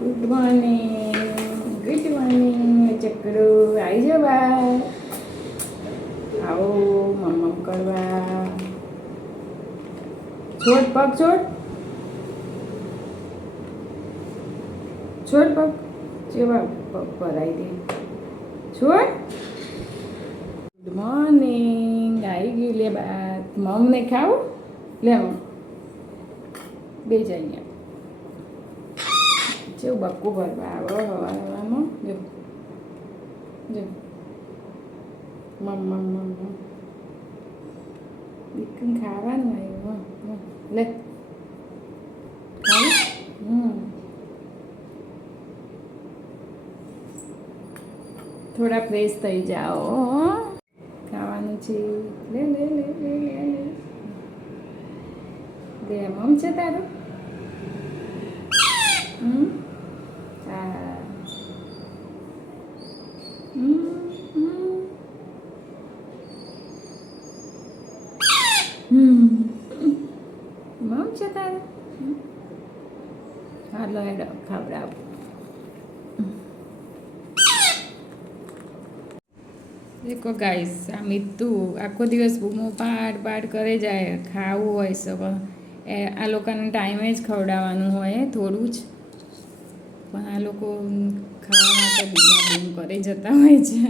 Good morning ચકડો આવી જાઓ બા આવો મમ્મમ કરવા છોડ પગ છોડ પગ જેવા પગ ભરાઈ દે છોડ ગુડ મોર્નિંગ આવી ગયું લે બા મમ્મને ખાવું લે મમ બે જાય જેવું બક્કું ભરવા આવો હવામાં જો જો મમ દીકરીને ખાવાનું આવ્યું લે ખાવું થોડા ફ્રેશ થઈ જાઓ ખાવાનું છે લે લે લે લે લે લે લે મમ છે તારું મમ છે તારું હાલો હેડો ખવડાવ દેખો ગાઈસ આ મીઠું આખો દિવસ બૂમો પાડ કરે જાય ખાવું હોય સબ આ લોકોને ટાઈમે જ ખવડાવવાનું હોય થોડું જ પણ આ લોકો ખાવા માટે બૂમ કરે જતા હોય છે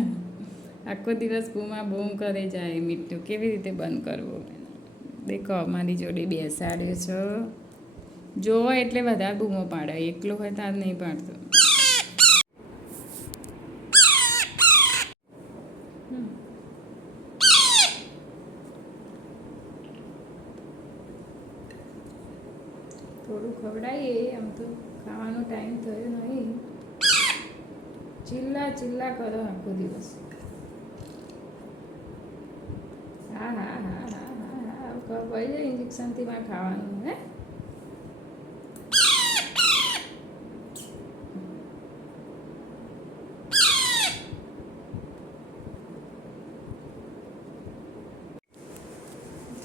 આખો દિવસ બૂમ કરે જાય મીઠું કેવી રીતે બંધ કરવું દેખો અમારી જોડે બેસાડ્યો છો જોવો એટલે વધારે બૂમો પાડે એકલો હોય તાર નહીં પાડતો થોડું ખવડાવીએ આમ તો ખાવાનો ટાઈમ થયો નહીં ચિલ્લા કરો આખો દિવસ હા હા હા હા હા હા ખબર પડી જાય ઇન્જેક્શનથી માં ખાવાનું હે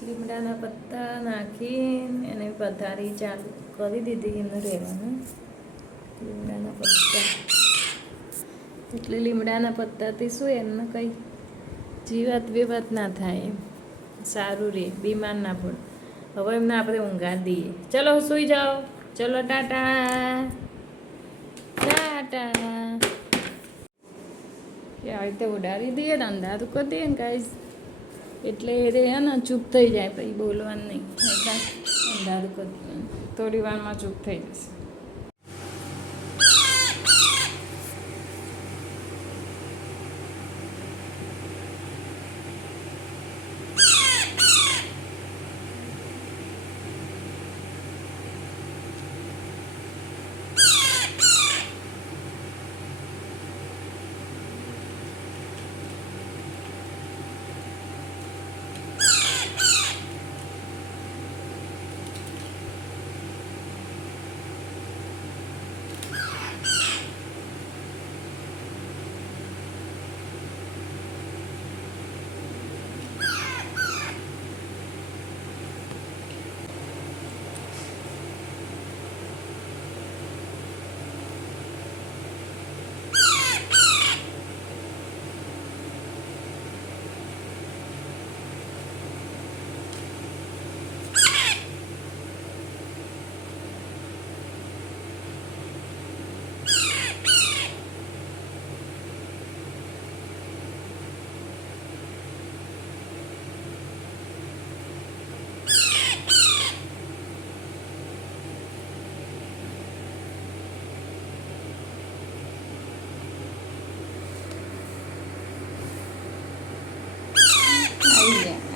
લીમડાના પત્તા નાખીને એને પથારી ચાલુ કરી દીધી એનું રહેવાનું લીમડાના પત્તા એટલે લીમડાના પત્તાથી શું એમને કંઈ જીવાત ના થાય સારું રહે બીમાર ના પડે હવે એમને આપણે ઊંઘાડી દઈએ ચલો સૂઈ જાઓ ચલો ટાટા ટાટા કે આવી રીતે ઉડાડી દઈએ ને અંધારું કરી દઈએ ને કાંઈ એટલે એ રે ને ચૂપ થઈ જાય પછી બોલવાનું નહીં એટલે અંધારું કરી દેવાનું થોડી વારમાં ચૂપ થઈ જશે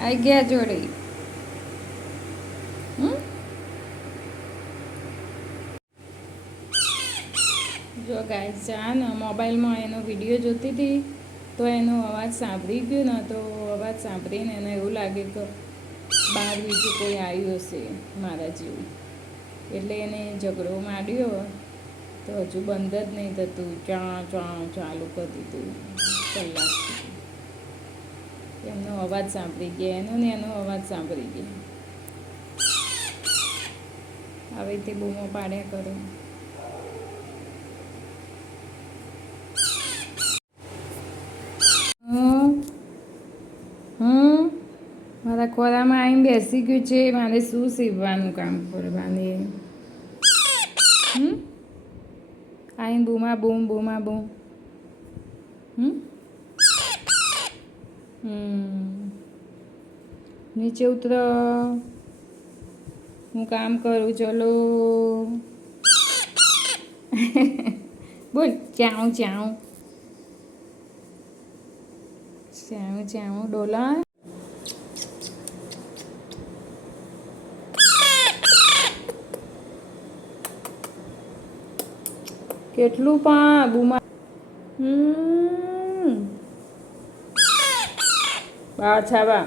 આવી ગયા જોડે જો ગાઈસ જા ને મોબાઈલમાં એનો વિડીયો જોતી હતી તો એનો અવાજ સાંભળી ગયો ને તો અવાજ સાંભળીને એને એવું લાગે કે બહાર બીજું કોઈ આવ્યું હશે મારા જેવું એટલે એને ઝઘડો માંડ્યો તો હજુ બંધ જ નહીં થતું ચાલુ કરી દીધું કલાક એમનો અવાજ સાંભળી ગયા એનો ને એનો અવાજ સાંભળી ગયા આવી રીતે બૂમો પાડ્યા કરો મારા ખોરામાં આવીને બેસી ગયું છે. મારે શું સીવવાનું કામ કરવાની? આવીને બૂમા બૂમ બૂમા બૂમ. નીચે ઉતરો, હું કામ કરું. ચલો બોલ. ચાઉ ચાઉ ચાઉ ચાઉ ડોલા. કેટલું પણ બુમા. બાછા બા.